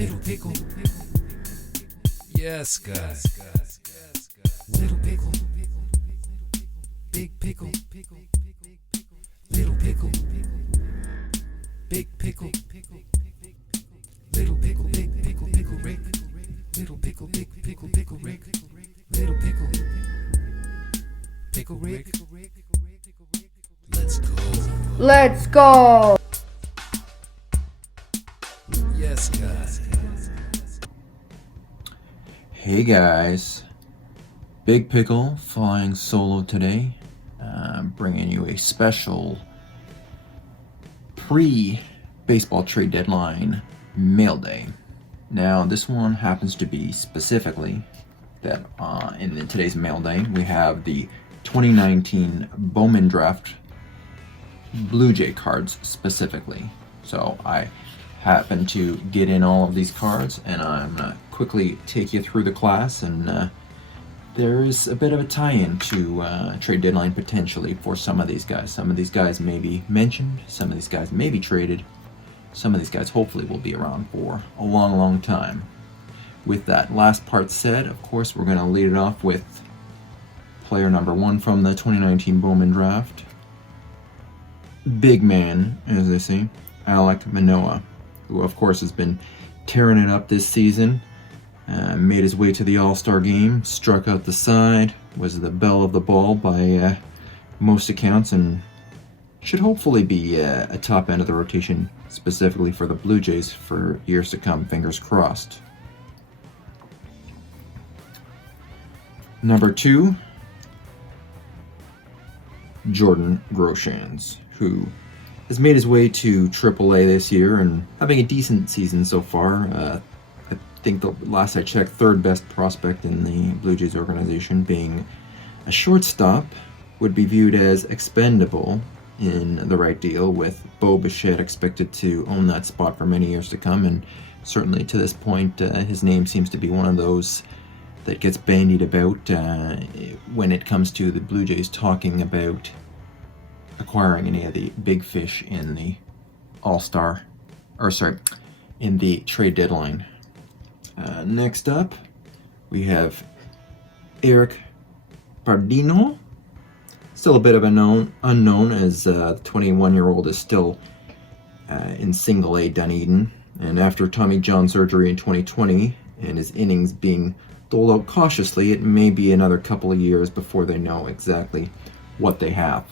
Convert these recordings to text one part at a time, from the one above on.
Little pickle. Yes, guys. Little pickle. Big pickle. Little pickle. Big pickle. Little pickle, big pickle, pickle Rick. Little pickle, big pickle, pickle Rick. Little pickle, pickle Rick. Let's go. Let's go. Yes, guys. Hey guys, Big Pickle flying solo today, bringing you a special pre-baseball trade deadline mail day. Now this one happens to be specifically that in today's mail day we have the 2019 Bowman draft Blue Jay cards specifically. So I happen to get in all of these cards, and I'm gonna quickly take you through the class, and there's a bit of a tie-in to trade deadline potentially for some of these guys. Some of these guys may be mentioned, some of these guys may be traded, some of these guys hopefully will be around for a long time. With that last part said, of course we're gonna lead it off with player number 1 from the 2019 Bowman draft. Big man, as they say, Alek Manoah, who of course has been tearing it up this season. Made his way to the All-Star game, struck out the side, was the belle of the ball by most accounts, and should hopefully be a top end of the rotation, specifically for the Blue Jays for years to come, fingers crossed. Number 2, Jordan Groshans, who has made his way to AAA this year and having a decent season so far. I think the last I checked, third best prospect in the Blue Jays organization, being a shortstop, would be viewed as expendable in the right deal, with Bo Bichette expected to own that spot for many years to come, and certainly to this point his name seems to be one of those that gets bandied about when it comes to the Blue Jays talking about acquiring any of the big fish in the in the trade deadline. Next up, we have Eric Pardino. Still a bit of an unknown, as the 21-year-old is still in Single A Dunedin, and after Tommy John surgery in 2020 and his innings being doled out cautiously, it may be another couple of years before they know exactly what they have.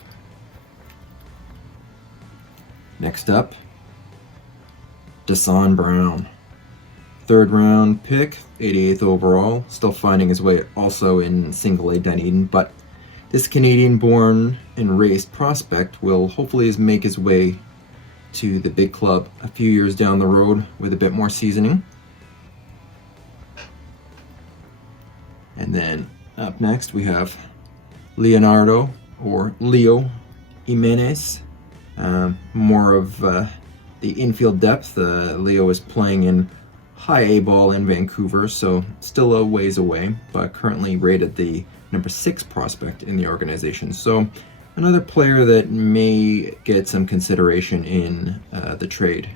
Next up, Desan Brown. 3rd round pick, 88th overall, still finding his way also in Single A Dunedin, but this Canadian-born and raised prospect will hopefully make his way to the big club a few years down the road with a bit more seasoning. And then up next we have Leonardo, or Leo Jimenez. More of the infield depth. Leo is playing in high A ball in Vancouver, so still a ways away, but currently rated the number 6 prospect in the organization. So another player that may get some consideration in the trade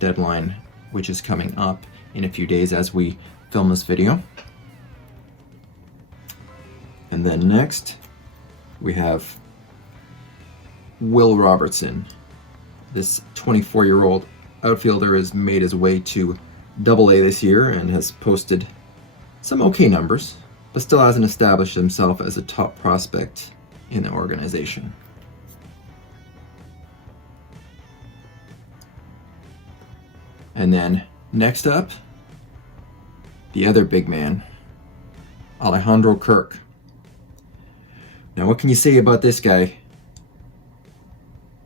deadline, which is coming up in a few days as we film this video. And then next we have Will Robertson. This 24-year-old outfielder has made his way to Double A this year and has posted some okay numbers, but still hasn't established himself as a top prospect in the organization. And then next up, the other big man, Alejandro Kirk. Now what can you say about this guy?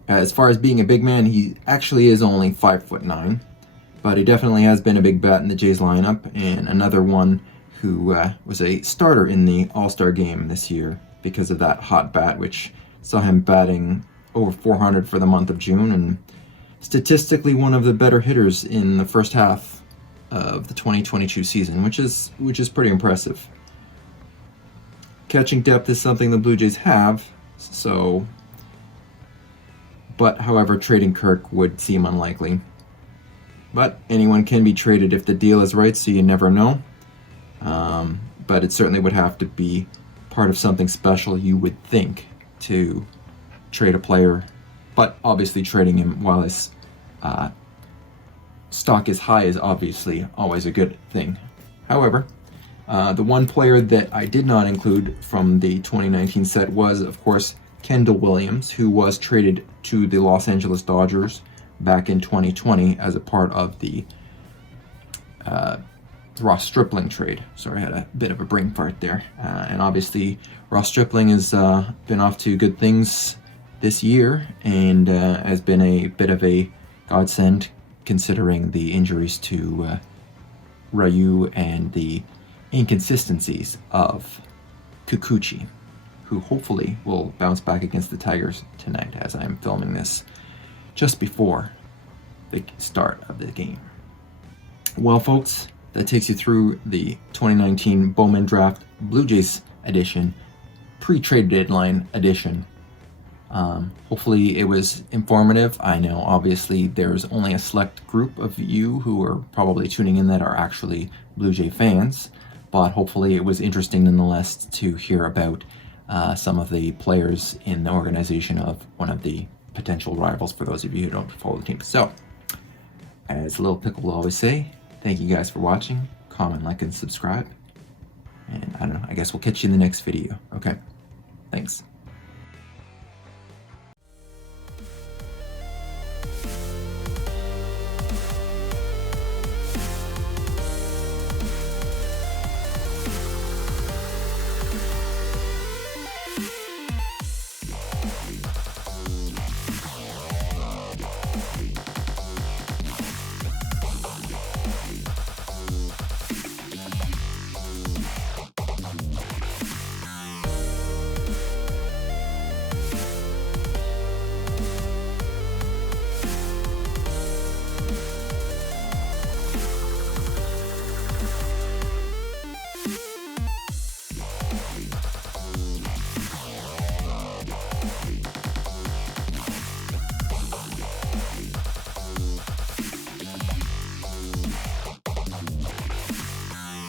As far as being a big man, he actually is only 5'9", but he definitely has been a big bat in the Jays lineup, and another one who was a starter in the All-Star game this year because of that hot bat, which saw him batting over 400 for the month of June, and statistically one of the better hitters in the first half of the 2022 season, which is pretty impressive. Catching depth is something the Blue Jays have, but however, trading Kirk would seem unlikely. But anyone can be traded if the deal is right, so you never know. But it certainly would have to be part of something special, you would think, to trade a player. But obviously trading him while his stock is high is obviously always a good thing. However, the one player that I did not include from the 2019 set was, of course, Kendall Williams, who was traded to the Los Angeles Dodgers back in 2020 as a part of the Ross Stripling trade. Sorry, I had a bit of a brain fart there. And obviously, Ross Stripling has been off to good things this year and has been a bit of a godsend considering the injuries to Ryu and the inconsistencies of Kikuchi, who hopefully will bounce back against the Tigers tonight as I'm filming this just before the start of the game. Well, folks, that takes you through the 2019 Bowman Draft Blue Jays edition, pre-trade deadline edition. Hopefully it was informative. I know obviously there's only a select group of you who are probably tuning in that are actually Blue Jay fans, but hopefully it was interesting nonetheless to hear about some of the players in the organization of one of the potential rivals for those of you who don't follow the team. So, as Lil Pickle will always say, thank you guys for watching. Comment, like, and subscribe. And I don't know, I guess we'll catch you in the next video. Okay, thanks.